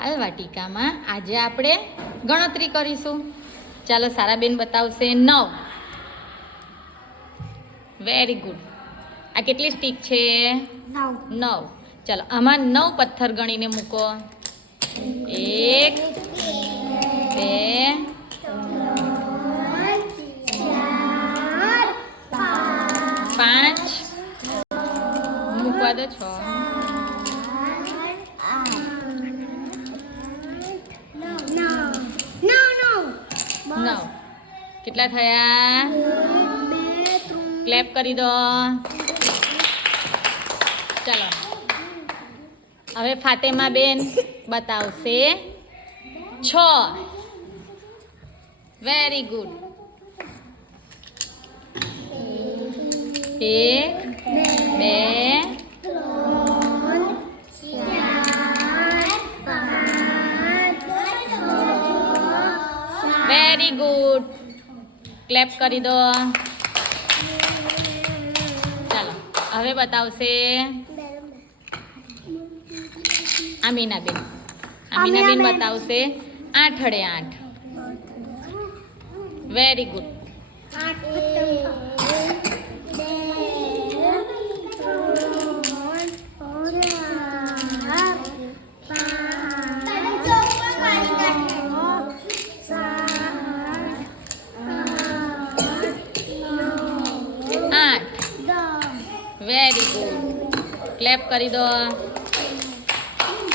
બાલવાટિકામાં આજે આપણે ગણતરી કરીશું. ચાલો સારાબેન બતાવશે 9. Very good. આ કેટલી સ્ટીક છે? 9. ચાલો આમાં 9 પથ્થર ગણીને મૂકો. 1 2 5 મૂકવા દો 6 9. કેટલા થયા? ક્લેપ કરી દો. ચાલો હવે ફાતેમા બેન બતાવશે 6. Very good. 1 2 very good. Clap કરી દો. ચાલો હવે બતાવશે આમીનાબેન. આમીનાબેન બતાવશે 8 અડે 8. Very good. Very good. Clap કરી દો.